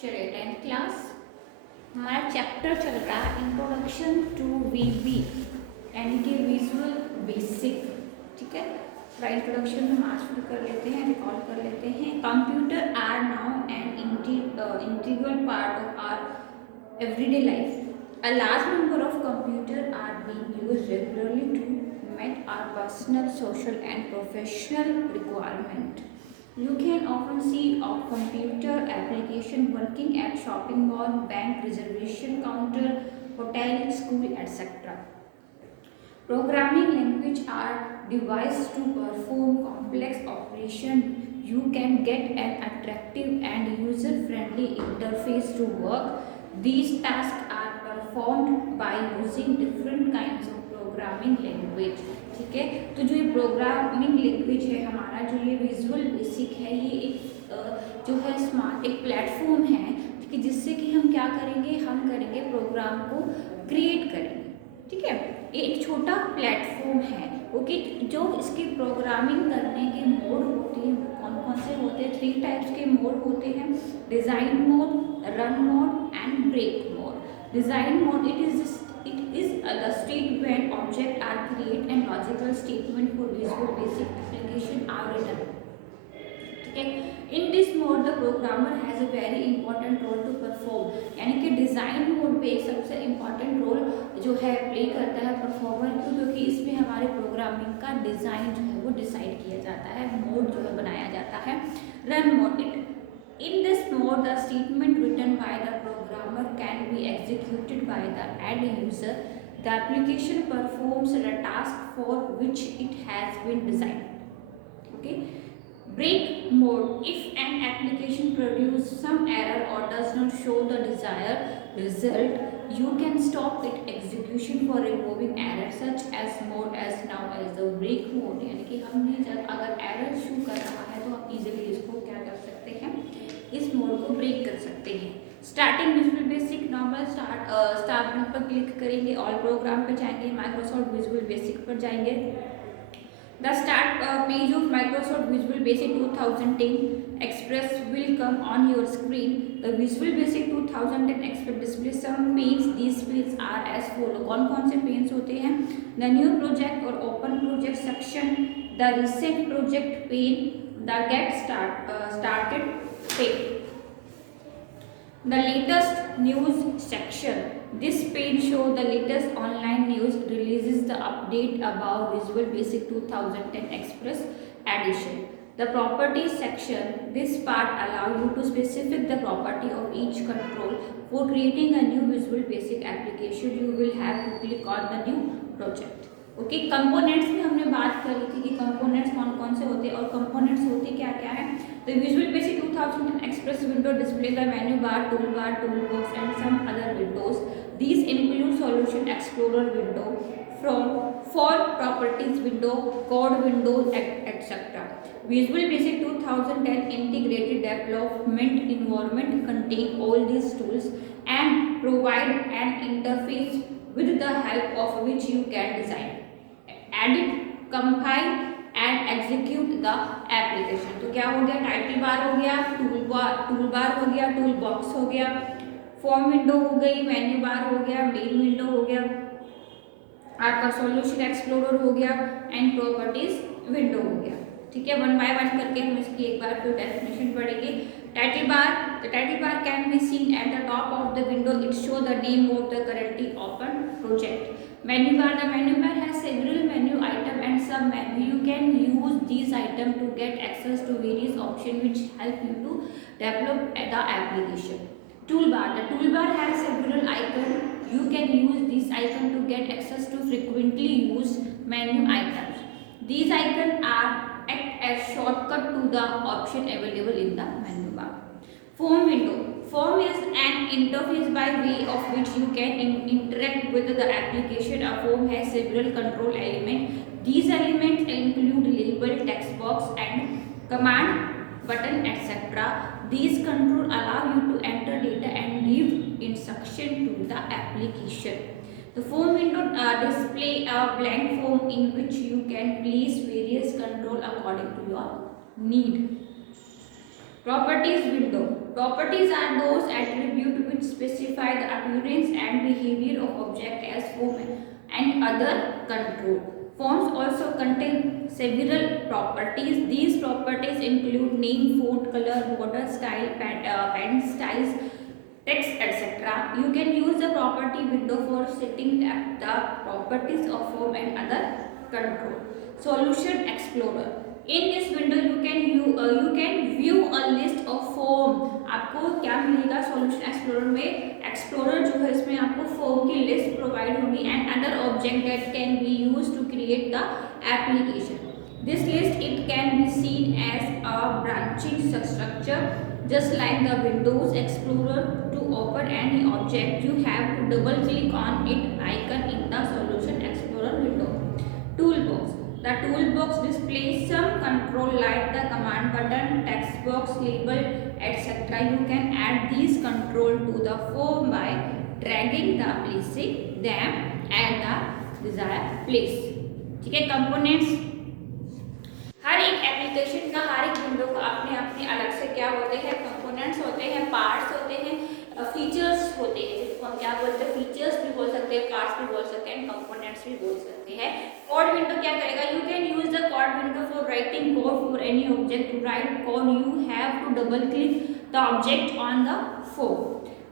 चलिए 10th class हमारा चैप्टर चल रहा है इंट्रोडक्शन टू वीबी यानी कि विजुअल बेसिक। ठीक है, थोड़ा इंट्रोडक्शन हम आज शुरू कर लेते हैं, रिकॉल कर लेते हैं। Computer are now an integral part of our everyday life. A large number of computer are being used regularly to meet our personal, social and professional requirement. You can often see a computer application working at shopping mall, bank reservation counter, hotel, school, etc. Programming language are devised to perform complex operation. You can get an attractive and user-friendly interface to work. These tasks are performed by using different kinds of programming language. ठीक है, तो जो ये programming language है हमारा, जो ये visual basic है, ये एक जो है स्मार्ट एक प्लेटफॉर्म है, ठीक है, जिससे कि हम क्या करेंगे, हम करेंगे प्रोग्राम को क्रिएट करेंगे। ठीक है, ये एक छोटा प्लेटफॉर्म है। ओके, जो इसकी प्रोग्रामिंग करने के मोड होते हैं कौन कौन से होते हैं? 3 टाइप्स के मोड होते हैं, design mode, run mode and break mode. Design mode it is the state when objects are created and logical statement for visual basic application are written. ठीक है, in this mode the programmer has a very important role to perform, यानी कि design mode पे एक सबसे important role जो है प्ले करता है परफॉर्मर, क्योंकि इसमें हमारे प्रोग्रामिंग का डिज़ाइन जो है वो डिसाइड किया जाता है, मोड जो है बनाया जाता है। Run mode it in this mode the statement written by the programmer can be executed by the end user. The application performs the task for which it has been designed. Okay. Break mode, if an application produces some error or does not show the desired result, you can stop its execution for removing error such as mode as now as the break mode। यानी कि हमने जब अगर error show कर रहा है तो आप इजीली इसको क्या कर सकते हैं, इस मोड को ब्रेक कर सकते हैं। Starting Visual Basic normal start पर क्लिक करेंगे, ऑल प्रोग्राम पर जाएंगे, माइक्रोसॉफ्ट विजुअल बेसिक पर जाएंगे। The start page of Microsoft Visual Basic 2010 Express will come on your screen. The Visual Basic 2010 Express display some panes, these panes are as follow. कौन कौन से panes होते हैं? The new project or open project section, the recent project pane, the get started pane, the latest news section. This page shows the latest online news releases, the update about Visual Basic 2010 Express edition. The properties section. This part allows you to specify the property of each control. For creating a new Visual Basic application, you will have to click on the new project. Okay, components में हमने बात करी थी कि कंपोनेंट्स कौन कौन से होते हैं और कंपोनेंट्स होते क्या क्या है। तो Visual Basic 2010 Express window display the menu bar, toolbox and some other windows. These include solution explorer window, from for properties window, code window etcetera. Visual Basic 2010 integrated development environment contain all these tools and provide an interface with the help of which you can design, edit, compile and execute the application। तो क्या हो गया? Title bar हो गया, tool bar हो गया, tool box हो गया, फॉर्म विंडो हो गई, मेन्यू बार हो गया, मेन विंडो हो गया, आपका सॉल्यूशन एक्सप्लोरर हो गया एंड प्रॉपर्टीज विंडो हो गया। ठीक है, वन बाय वन करके हम इसकी एक बार फिर डेफिनेशन पढ़ेंगे। Title bar, the title bar can be seen at the top of the window, it show the name of the currently open project. Menu bar, the menu bar has several menu item and sub menu. You can use these item to get access to various options which help you to develop the application. Toolbar, the toolbar has several icon. You can use this icon to get access to frequently used menu items. These icons are act as shortcut to the option available in the menu bar. Form window. Form is an interface by way of which you can interact with the application. A form has several control elements. These elements include label, text box and command button etc. These control allow you to enter data and give instruction to the application. The form window display a blank form in which you can place various control according to your need. Properties window. Properties are those attributes which specify the appearance and behavior of object as form and other control. Forms also contain several properties. These properties include name, font, color, border style, pen styles, text, etc. You can use the property window for setting the properties of form and other control. Solution Explorer. In this window you can view a list of form. आपको क्या मिलेगा solution explorer में? Explorer जो है इसमें आपको form की list provide होगी and other object that can be used to create the application. This list it can be seen as a branching structure, just like the Windows Explorer. To open any object you have to double click on its icon in the solution explorer window. Toolbox. The toolbox displays some control like the command button, text box, label, etc. You can add these control to the form by dragging the placing them at the desired place. ठीक है, कंपोनेंट्स हर एक एप्लीकेशन का हर एक विंडो का अपने अपने अलग से क्या होते हैं, कंपोनेंट्स होते हैं, पार्ट्स होते हैं, फीचर्स होते हैं, जिसको हम क्या बोलते हैं, फीचर्स भी बोल सकते हैं, पार्ट्स भी बोल सकते हैं, कंपोनेंट्स भी बोल सकते हैं. कोड विंडो क्या करेगा? You can use the code window for writing code for any object. To write code you have to double click the object on the form.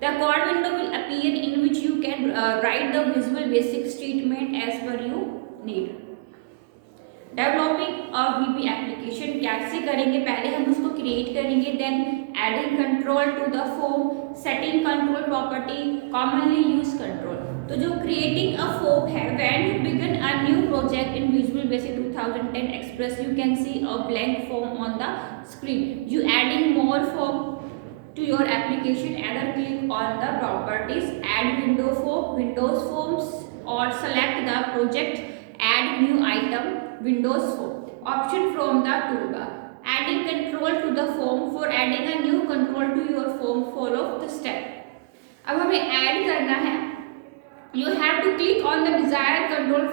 The code window will appear in which you can write the Visual Basic statement as per you need. Developing a VB application कैसे करेंगे? पहले हम उसको create करेंगे, then adding control to the form, setting control property, commonly use control. तो जो creating a form है, when you begin a new project in Visual Basic 2010 Express you can see a blank form on the screen. You adding more form to your application, either click on the properties, add window form, Windows forms, or select the project, add new item, Windows form. Option from the toolbar. Adding control to the form. For adding a new control to your form, follow the step. अब हमें add करना है. You have to click on the desired control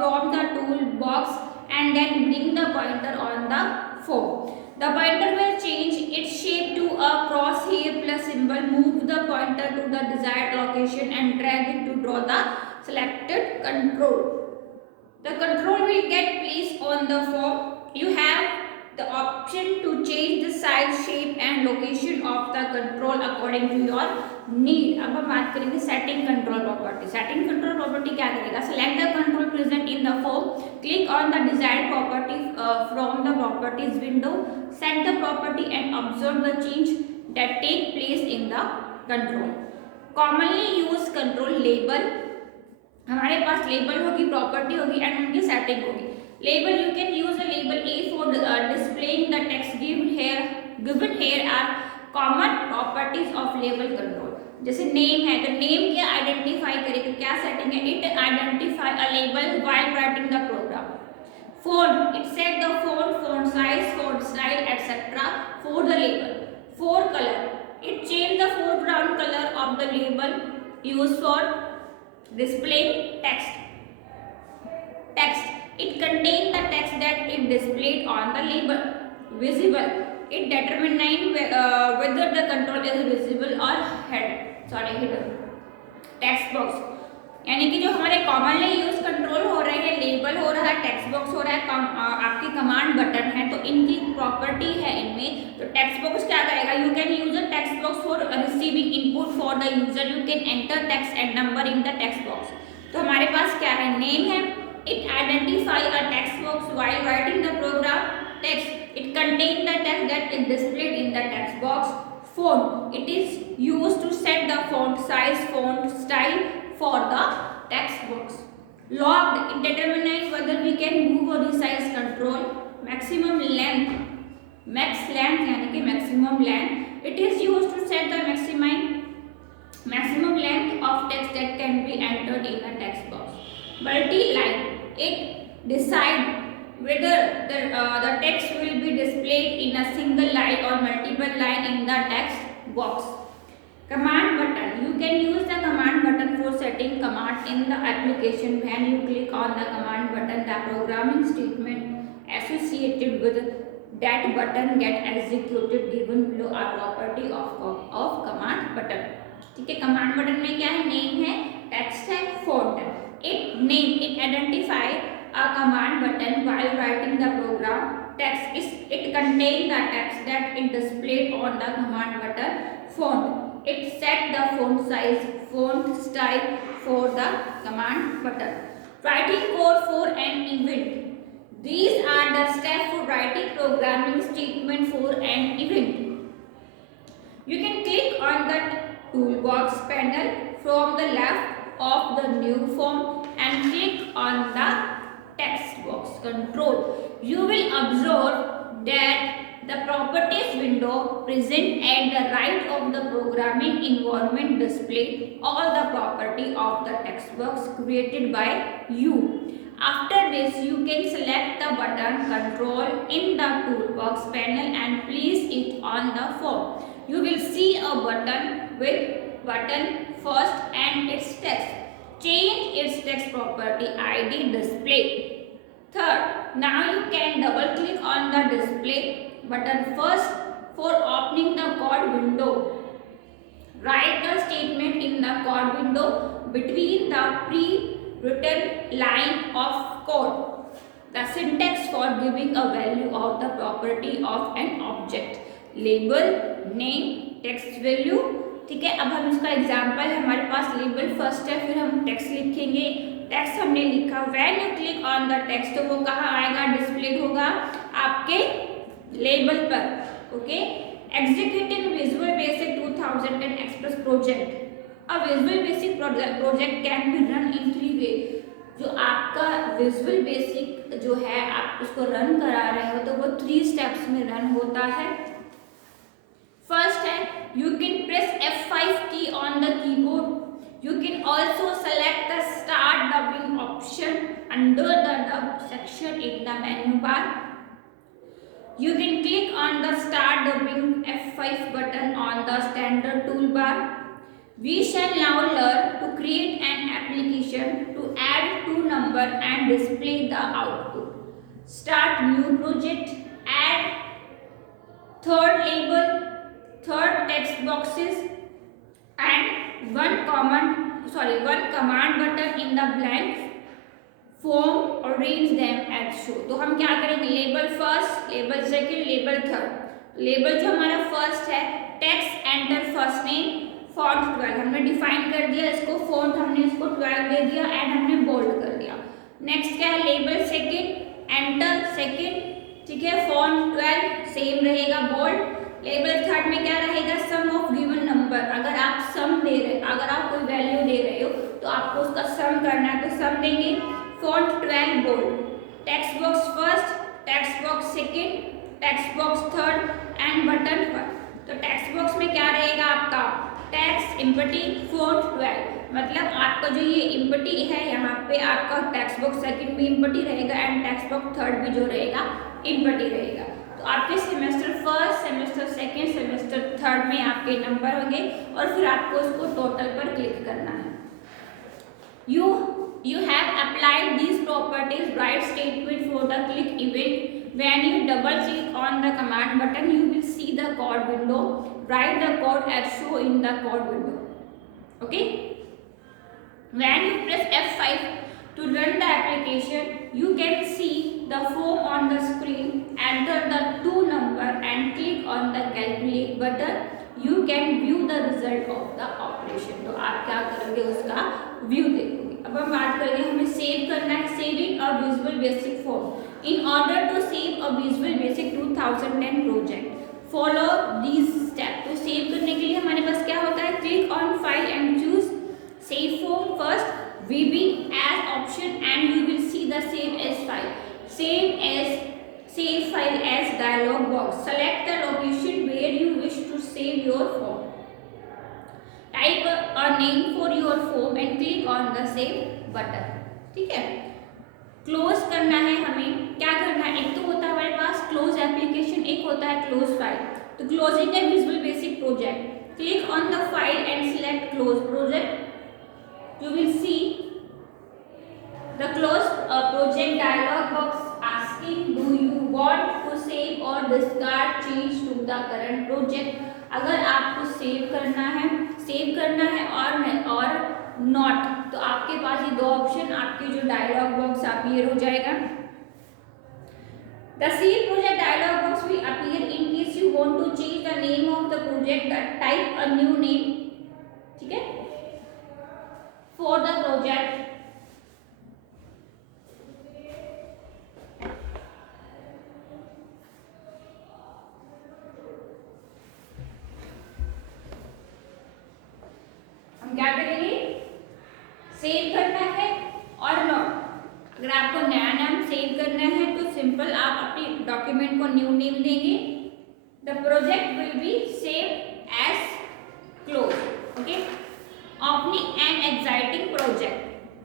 from the toolbox and then bring the pointer on the form. The pointer will change its shape to a crosshair plus symbol. Move the pointer to the desired location and drag it to draw the selected control. The control will get placed on the form. You have the option to change the size, shape and location of the control according to your need. अब हम बात करेंगे setting control property. Setting control property क्या करेगा? Select the control present in the form, click on the desired property from the properties window, set the property and observe the change that take place in the control. Commonly used control label. हमारे पास label होगी, property होगी and उनकी setting होगी. Label you can use a label a for displaying the text given here are common properties of label control. जैसे name है तो name क्या आइडेंटिफाई करेगा, क्या सेटिंग है? It identify a label while writing the program. Font, it set the font size, font style, etc. for the label. For color, it changed the foreground color of the label used for displaying text. Text, it contained the text that it displayed on the label. Visible, it determined whether the control is visible or hidden. Text box, यानी कि जो हमारे commonly use control हो रहे हैं, लेबल हो रहा है, टेक्स्ट बॉक्स हो रहा है, आपकी कमांड बटन है, तो इनकी प्रॉपर्टी है इनमें. तो टेक्स्ट बॉक्स क्या करेगा? You can use a text box for receiving input for the user. You can enter text and number in the text box. तो हमारे पास क्या है? नेम है, it identify a text box while writing the program. Text, it contain the text that is displayed in the text box. Font, it is used to set the font size, font style for the text box. Logged, it determines whether we can move or resize control. Maximum length, max length यानी कि maximum length, it is used to set the maximum length of text that can be entered in the text box. Multi-line, it decides whether the text will be displayed in a single line or multiple line in the text box. Command button, you can use the command button for setting command in the application. When you click on the command button, the programming statement associated with that button get executed. Given below are property of button, ठीक है। Command button में क्या है, name है, टेक्स्ट है, फॉन्ट है। It identify a command button while writing the program text is it contain the text that it displayed on the command button font. It set the font size, font style for the command button. Writing code for an event. These are the steps for writing programming statement for an event. You can click on the toolbox panel from the left of the new form and click on the text box control. You will observe that the properties window present at the right of the programming environment display all the property of the text box created by you. After this, you can select the button control in the toolbox panel and place it on the form. You will see a button with button first and its text. Change its text property ID display. Third, now you can double click on the display button first for opening the code window. Write the statement in the code window between the pre-written line of code. The syntax for giving a value of the property of an object. Label, name, text value, ठीक है। अब हम इसका एग्जांपल है, हमारे पास label first है, फिर हम टेक्स्ट लिखेंगे। टेक्स्ट हमने लिखा, when you click on the text तो वो कहाँ आएगा, डिस्प्ले होगा आपके लेबल पर, okay. Executing visual Basic 2010 express project. A Visual basic project can be run in 3 वे। जो आपका विजुअल बेसिक जो है आप उसको रन करा रहे हो तो वो 3 स्टेप्स में रन होता है। फर्स्ट है, you can press F5 key on the keyboard. You can also select the start dubbing option under the dub section in the menu bar. You can click on the start dubbing F5 button on the standard toolbar. We shall now learn to create an application to add 2 number and display the output. Start new project, add third label, third text boxes and one command button in the blank form, arrange them as show. तो हम क्या करेंगे, label first, label second, label third. Label जो हमारा फर्स्ट है, text enter first name, font 12 हमने डिफाइन कर दिया इसको, फॉन्ट हमने इसको 12 दे दिया एंड हमने बोल्ड कर दिया। नेक्स्ट क्या है, लेबल सेकंड, एंटर सेकंड, ठीक है, फॉन्ट 12 सेम रहेगा, बोल्ड। लेबल थर्ड में क्या रहेगा, सम ऑफ गिवन नंबर। अगर आप सम दे रहे, अगर आप कोई वैल्यू दे रहे हो तो आपको उसका सम करना है तो सम देंगे। Font 12 bold. Text box first, text box second, text box third and button पर। तो टेक्स्ट बॉक्स में क्या रहेगा आपका, टेक्स्ट एम्प्टी, फॉन्ट 12। मतलब आपका जो ये एम्प्टी है यहाँ पे आपका टेक्स्ट बॉक्स सेकंड भी एम्प्टी रहेगा एंड टेक्स्ट बॉक्स थर्ड भी जो रहेगा एम्प्टी रहेगा। तो आपके semester first, semester second, semester third में आपके नंबर होंगे और फिर आपको उसको टोटल पर क्लिक करना है। You have applied these properties write statement for the click event. When you double click on the command button, you will see the code window. Write the code as shown in the code window. Okay? When you press F5 to run the application, you can see the form on the screen. Enter the 2 number and click on the calculate button. You can view the result of the operation. तो आप क्या करोगे, उसका व्यू देखोगे। अब हम बात करेंगे, हमें सेव करना है, saving a Visual Basic form. In order to save a Visual Basic 2010 project follow these step. तो सेव करने के लिए हमारे पास क्या होता है, click on file and choose save form first, VB as option and you will see the save as file. Save file as dialog box. Select the location where you wish to save your form. Type a name for your form and click on the save button. ठीक है। क्लोज करना है, हमें क्या करना है, एक तो होता है हमारे पास क्लोज एप्लीकेशन, एक होता है क्लोज फाइल। तो क्लोजिंग है visual basic project, click on the file and select close project. You will see the close project dialog box asking do you want to save or discard change to the current project. अगर आपको सेव करना है और नॉट, तो आपके पास ये दो ऑप्शन, आपके जो डायलॉग बॉक्स अपीयर हो जाएगा। The save project dialog box will appear in case you want to change the name of the project, type a new name, ठीक है, for the project। हम क्या करेंगे, सेव करना है और नॉट। अगर आपको नया नाम सेव करना है तो सिंपल आप अपने डॉक्यूमेंट को न्यू नेम देंगे। The project will be save as close. Okay, opening an exciting project,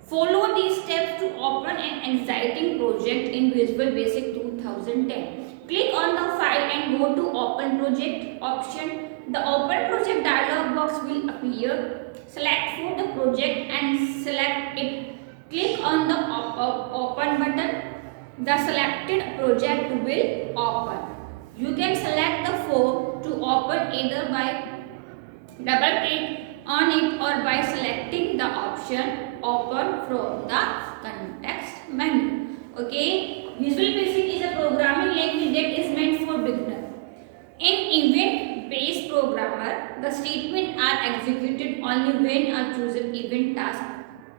follow these steps to open an exciting project in Visual Basic 2010। click on the file and go to open project option। the open project dialog box will appear। select for the project and select it। click on the open button। the selected project will open। you can select the form to open either by double click on it or by selecting the option open from the context menu। okay, Visual Basic is a programming language that is meant for beginner। in event based programmer, the statements are executed only when a chosen event task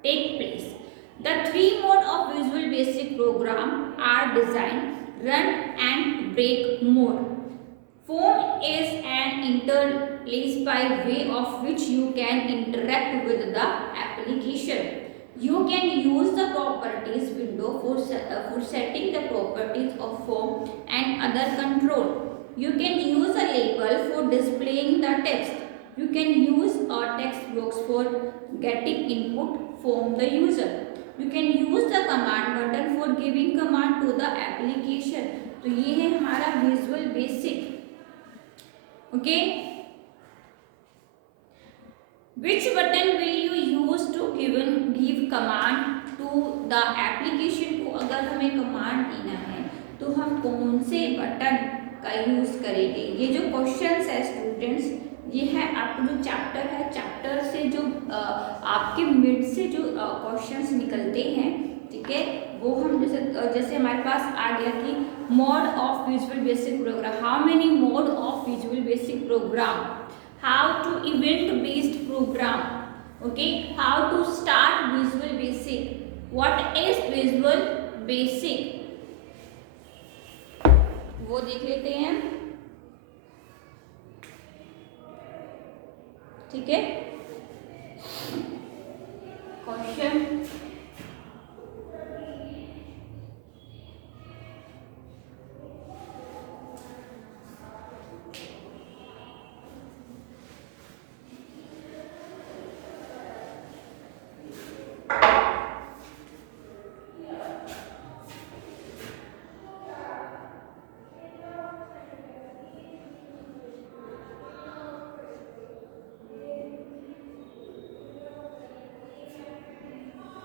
take place। the three modes of Visual Basic program are design, run and break mode। form is an interface by way of which you can interact with the application। you can use the properties window for setting the properties of form and other control। you can use a label for displaying the text। you can use a text box for getting input from the user। you can use the command button for giving command to the application। तो ये है हमारा visual basic. Okay, which button will you use to give command to the application। को अगर हमें कमांड देना है तो हम कौन से बटन का यूज करेंगे। ये जो क्वेश्चंस है स्टूडेंट्स, ये है आपका जो चैप्टर है, चैप्टर से जो आपके मिड से जो क्वेश्चंस निकलते हैं, ठीक है, वो हम जैसे हमारे पास आ गया कि mode of Visual Basic program, how many mode of Visual Basic program, how to event based program, okay, how to start Visual Basic, what is Visual Basic, वो देख लेते हैं। ठीक है, question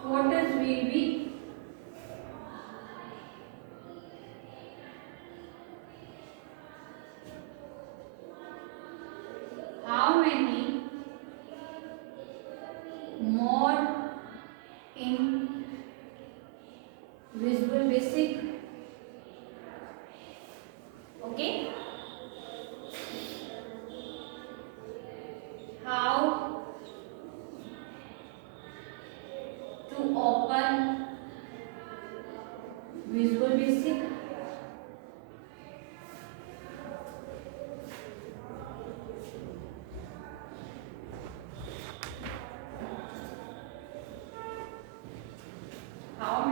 what is VB, how many mod in Visual Basic, okay, how to open Visual Basic, how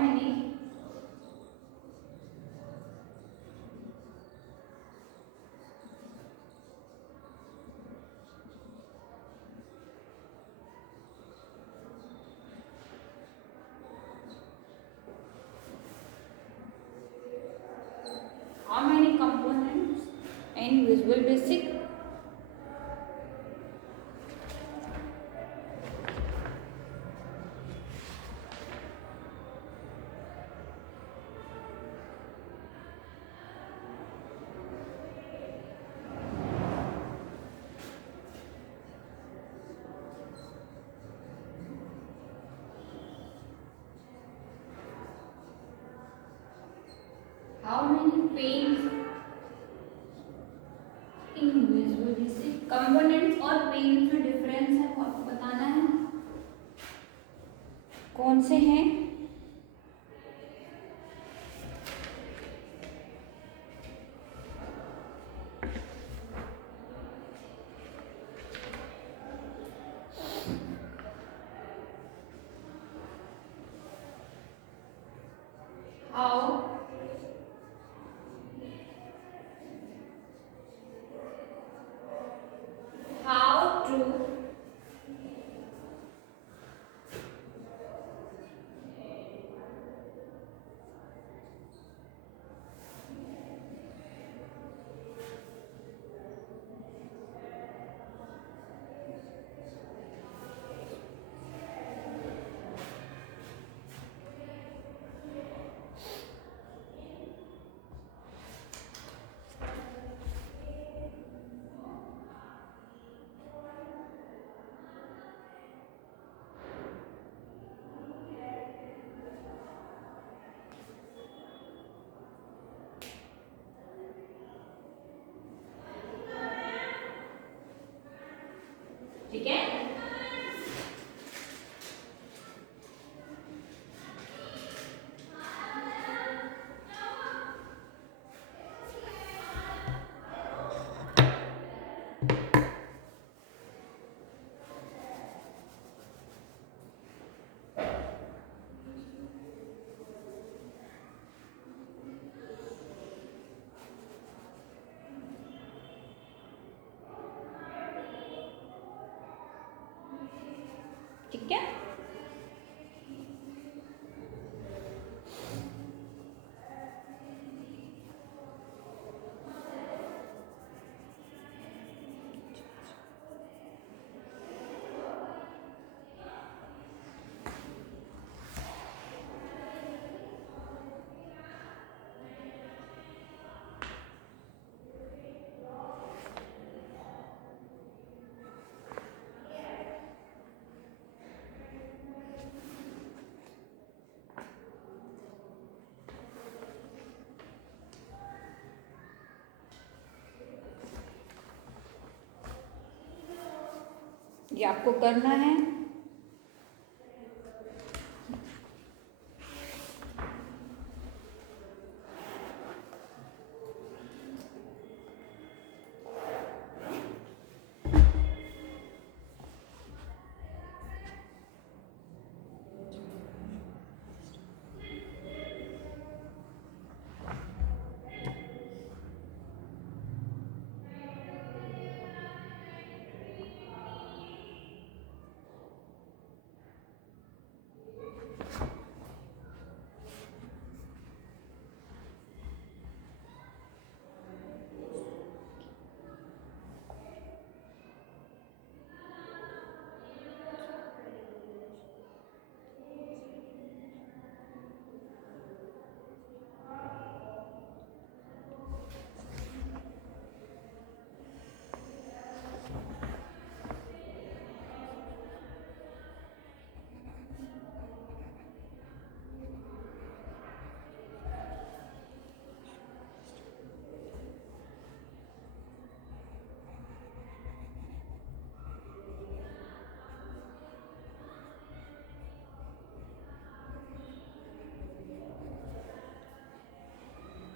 many components in Visual Basic, components और पेन्स में डिफरेंस है वो आपको बताना है, कौन से हैं। हाउ हाउ टू ठीक है। ठीक है, ये आपको करना है।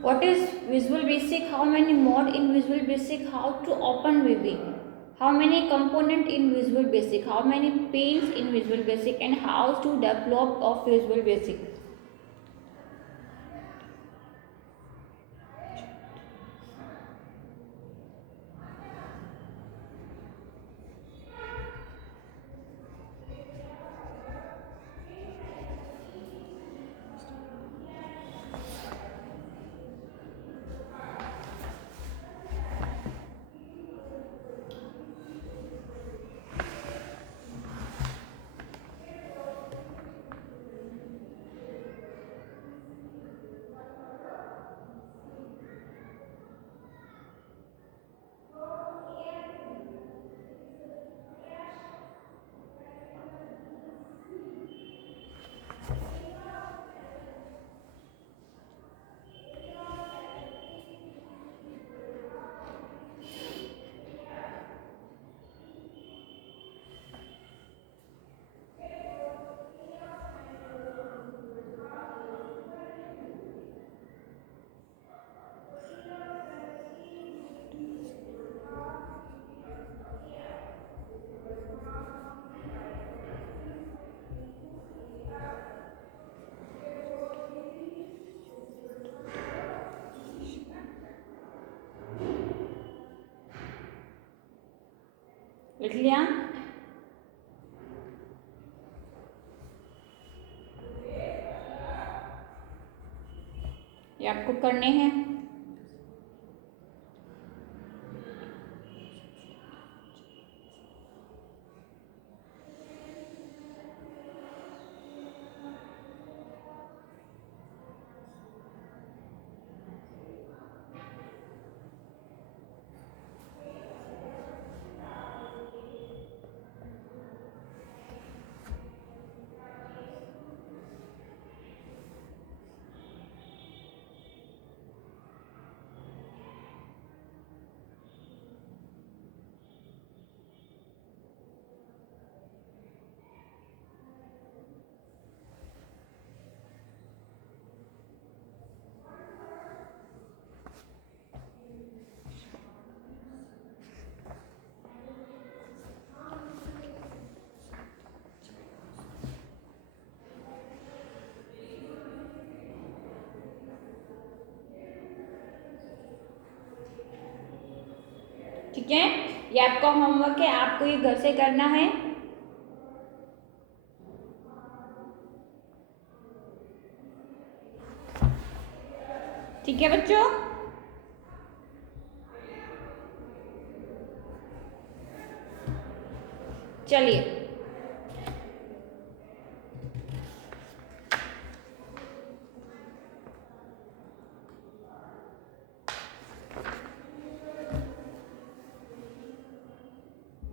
What is Visual Basic? How many mod in Visual Basic? How to open VB? How many component in Visual Basic? How many panes in Visual Basic? And how to develop of Visual Basic? लिख लिया? ये आपको करने हैं। ठीक है, ये आपका होमवर्क है, आपको ये घर से करना है। ठीक है बच्चों, चलिए